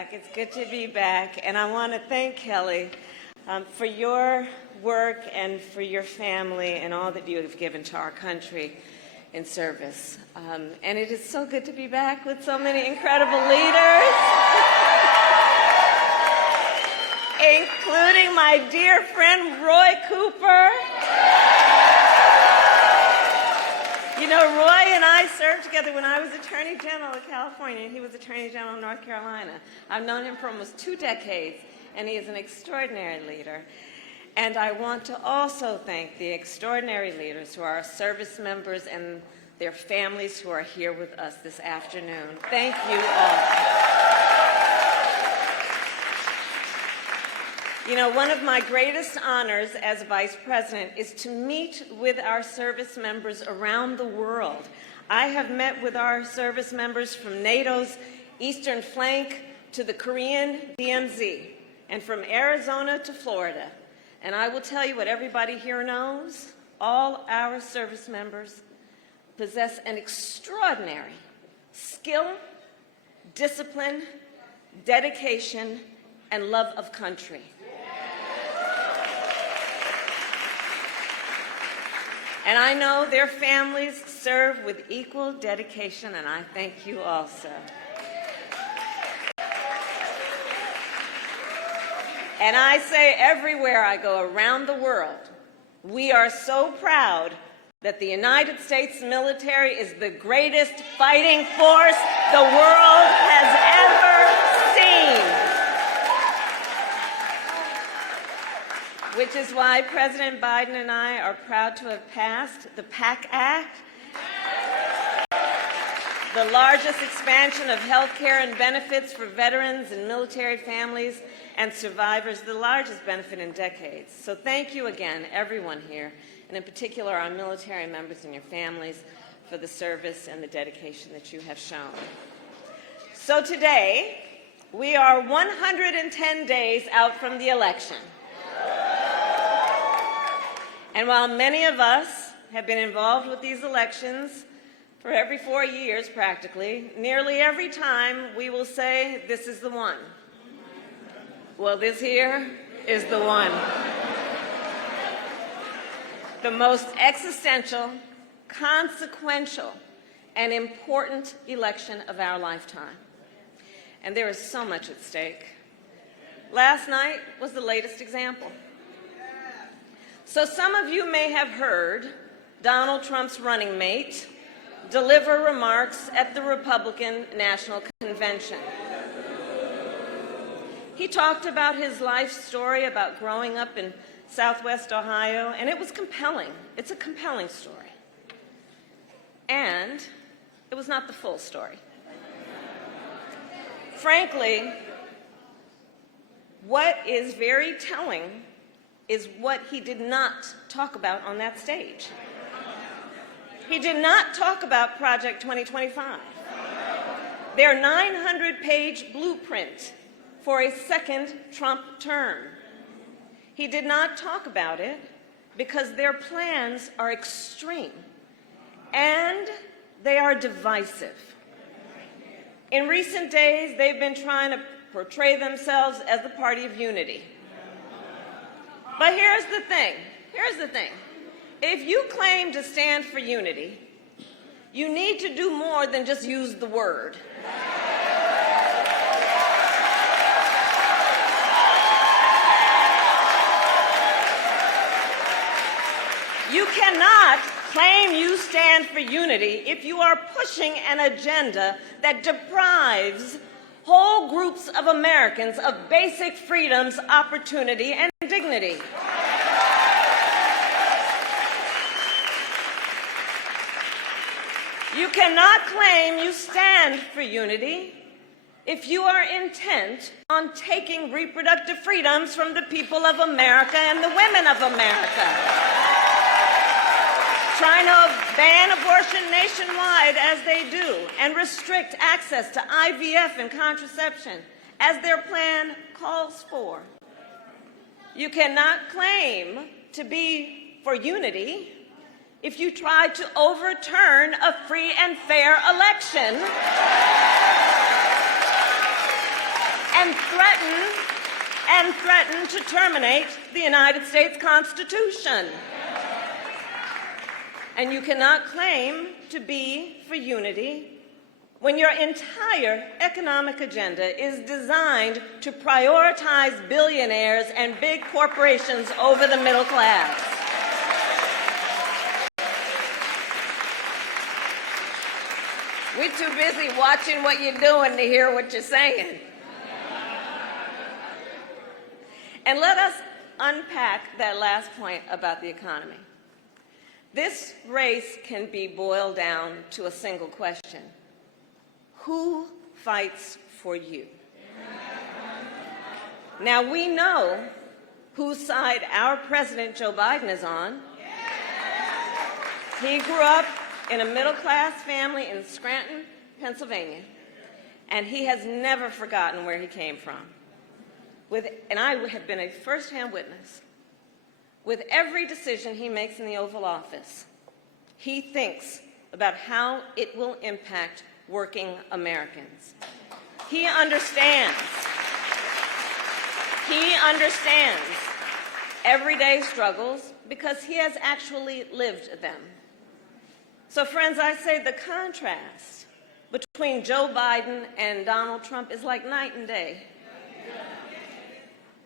back. It's good to be back. And I want to thank Kelly for your work and for your family and all that you have given to our country in service. And it is so good to be back with so many incredible leaders, including my dear friend Roy Cooper. You know, Roy and I served together when I was Attorney General of California, and he was Attorney General of North Carolina. I've known him for almost 2 decades, and he is an extraordinary leader. And I want to also thank the extraordinary leaders who are our service members and their families who are here with us this afternoon. Thank you all. You know, one of my greatest honors as Vice President is to meet with our service members around the world. I have met with our service members from NATO's eastern flank to the Korean DMZ, and from Arizona to Florida. And I will tell you what everybody here knows: all our service members possess an extraordinary skill, discipline, dedication, and love of country. And I know their families serve with equal dedication, and I thank you also. And I say everywhere I go around the world, we are so proud that the United States military is the greatest fighting force the world has ever seen. Which is why President Biden and I are proud to have passed the PACT Act, the largest expansion of health care and benefits for veterans and military families and survivors, the largest benefit in decades. So thank you again, everyone here, and in particular our military members and your families, for the service and the dedication that you have shown. So today, we are 110 days out from the election. And while many of us have been involved with these elections for every 4 years practically, nearly every time we will say, this is the one. Well, this here is the one. The most existential, consequential, and important election of our lifetime. And there is so much at stake. Last night was the latest example. So some of you may have heard Donald Trump's running mate deliver remarks at the Republican National Convention. He talked about his life story about growing up in Southwest Ohio, and it was compelling. It's a compelling story. And it was not the full story. Frankly, what is very telling is what he did not talk about on that stage. He did not talk about Project 2025, their 900-page blueprint for a second Trump term. He did not talk about it because their plans are extreme and they are divisive. In recent days, they've been trying to portray themselves as the party of unity. But here's the thing. If you claim to stand for unity, you need to do more than just use the word. You cannot claim you stand for unity if you are pushing an agenda that deprives whole groups of Americans of basic freedoms, opportunity, and dignity. You cannot claim you stand for unity if you are intent on taking reproductive freedoms from the people of America and the women of America, trying to ban abortion nationwide as they do and restrict access to IVF and contraception as their plan calls for. You cannot claim to be for unity if you try to overturn a free and fair election and threaten to terminate the United States Constitution. And you cannot claim to be for unity when your entire economic agenda is designed to prioritize billionaires and big corporations over the middle class. We're too busy watching what you're doing to hear what you're saying. And let us unpack that last point about the economy. This race can be boiled down to a single question. Who fights for you? Now, we know whose side our President Joe Biden is on. He grew up in a middle-class family in Scranton, Pennsylvania, and he has never forgotten where he came from. And I have been a first-hand witness. With every decision he makes in the Oval Office, he thinks about how it will impact working Americans. He understands everyday struggles because he has actually lived them. So, friends, I say the contrast between Joe Biden and Donald Trump is like night and day.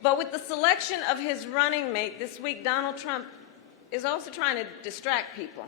But with the selection of his running mate this week, Donald Trump is also trying to distract people.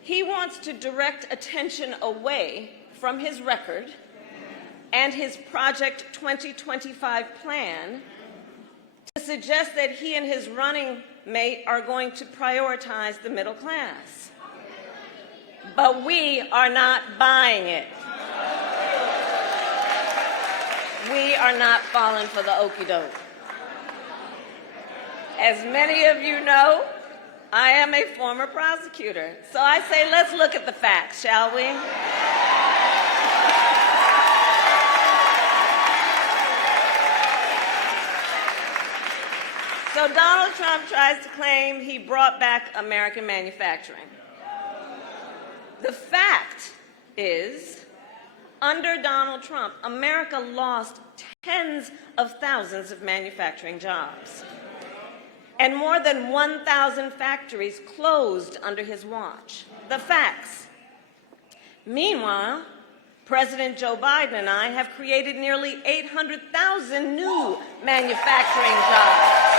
He wants to direct attention away from his record and his Project 2025 plan to suggest that he and his running mate are going to prioritize the middle class. But we are not buying it. We are not falling for the okie doke. As many of you know, I am a former prosecutor. So I say, let's look at the facts, shall we? So Donald Trump tries to claim he brought back American manufacturing. The fact is, under Donald Trump, America lost tens of thousands of manufacturing jobs. And more than 1,000 factories closed under his watch. The facts. Meanwhile, President Joe Biden and I have created nearly 800,000 new manufacturing jobs.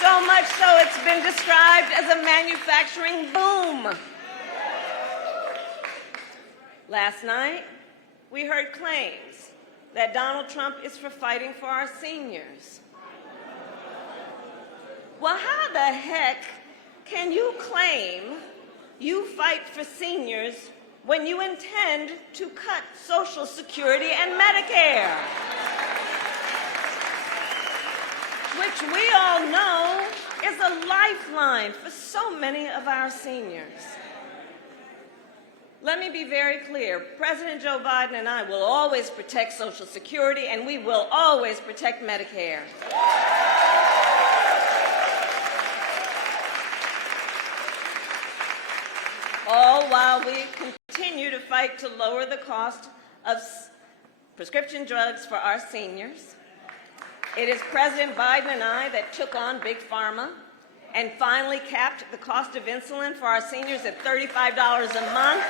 So much so it's been described as a manufacturing boom. Last night, we heard claims that Donald Trump is for fighting for our seniors. Well, how the heck can you claim you fight for seniors when you intend to cut Social Security and Medicare? Which we all know is a lifeline for so many of our seniors. Let me be very clear. President Joe Biden and I will always protect Social Security, and we will always protect Medicare. All while we continue to fight to lower the cost of prescription drugs for our seniors. It is President Biden and I that took on Big Pharma and finally capped the cost of insulin for our seniors at $35 a month.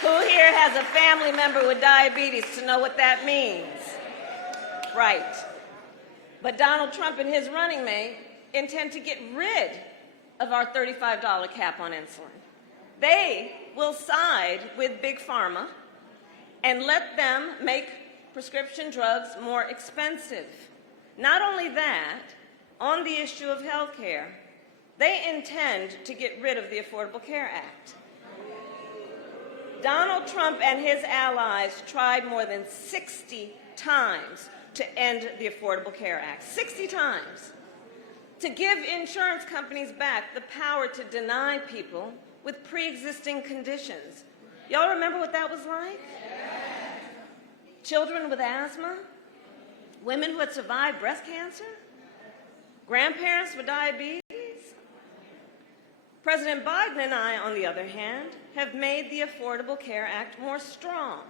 Who here has a family member with diabetes to know what that means? Right. But Donald Trump and his running mate intend to get rid of our $35 cap on insulin. They will side with Big Pharma and let them make prescription drugs more expensive. Not only that, on the issue of health care, they intend to get rid of the Affordable Care Act. Donald Trump and his allies tried more than 60 times to end the Affordable Care Act. 60 times. To give insurance companies back the power to deny people with pre-existing conditions. Y'all remember what that was like? Children with asthma? Women who had survived breast cancer? Grandparents with diabetes? President Biden and I, on the other hand, have made the Affordable Care Act more strong.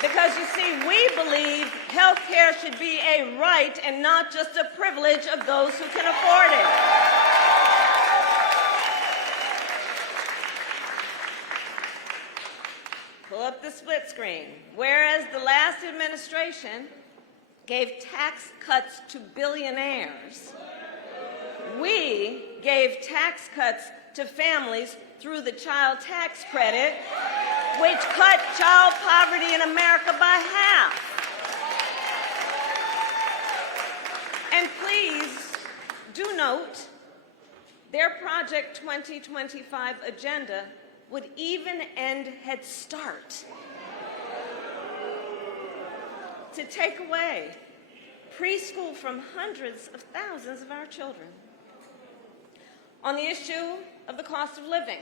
Because, you see, we believe health care should be a right and not just a privilege of those who can afford it. Pull up the split screen. Whereas the last administration gave tax cuts to billionaires, we gave tax cuts to families through the child tax credit, which cut child poverty in America by half. And please do note, their Project 2025 agenda would even end Head Start, to take away preschool from hundreds of thousands of our children. On the issue of the cost of living,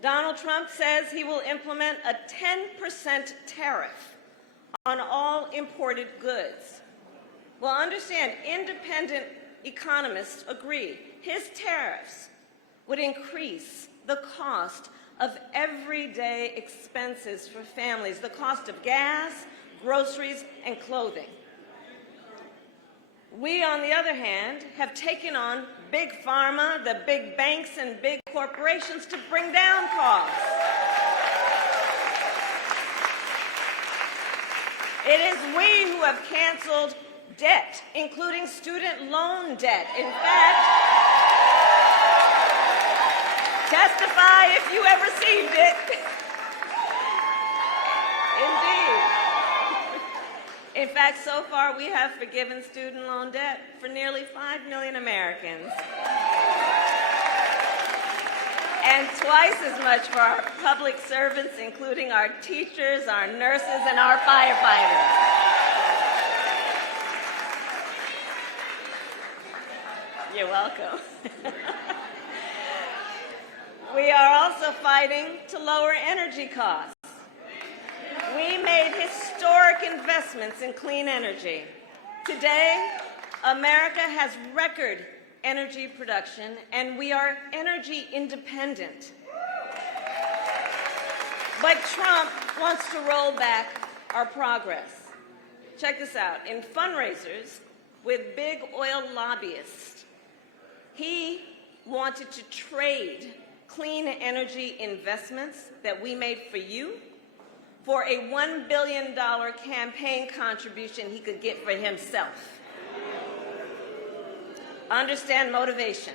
Donald Trump says he will implement a 10% tariff on all imported goods. Well, understand, independent economists agree his tariffs would increase the cost of everyday expenses for families, the cost of gas, groceries, and clothing. We, on the other hand, have taken on big pharma, the big banks, and big corporations to bring down costs. It is we who have canceled debt, including student loan debt. In fact, testify if you have received it. Indeed. In fact, so far we have forgiven student loan debt for nearly 5 million Americans, and twice as much for our public servants, including our teachers, our nurses, and our firefighters. You're welcome. We are also fighting to lower energy costs. We made historic investments in clean energy. Today, America has record energy production, and we are energy independent. But Trump wants to roll back our progress. Check this out. In fundraisers with big oil lobbyists, he wanted to trade clean energy investments that we made for you for a $1 billion campaign contribution he could get for himself. Understand motivation.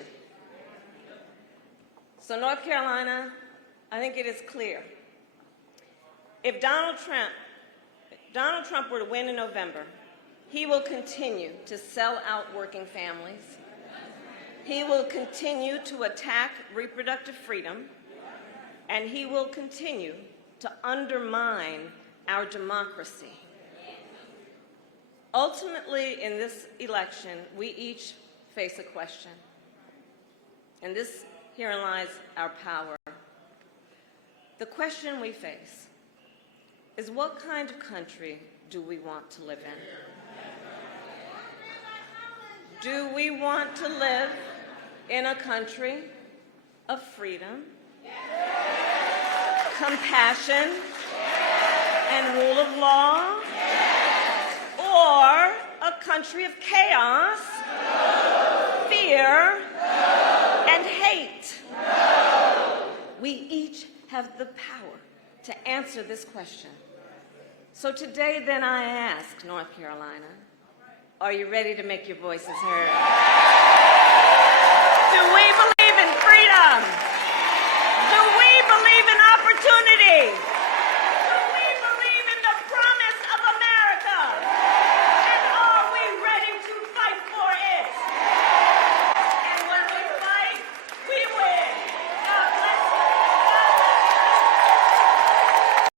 So North Carolina, I think it is clear. If Donald Trump were to win in November, he will continue to sell out working families. He will continue to attack reproductive freedom, and he will continue to undermine our democracy. Ultimately, in this election, we each face a question, and herein lies our power. The question we face is, what kind of country do we want to live in? Do we want to live in a country of freedom, compassion, and rule of law, or a country of chaos, fear, and hate? We each have the power to answer this question. So today, then, I ask North Carolina, are you ready to make your voices heard? Do we believe in freedom? Do we believe in opportunity?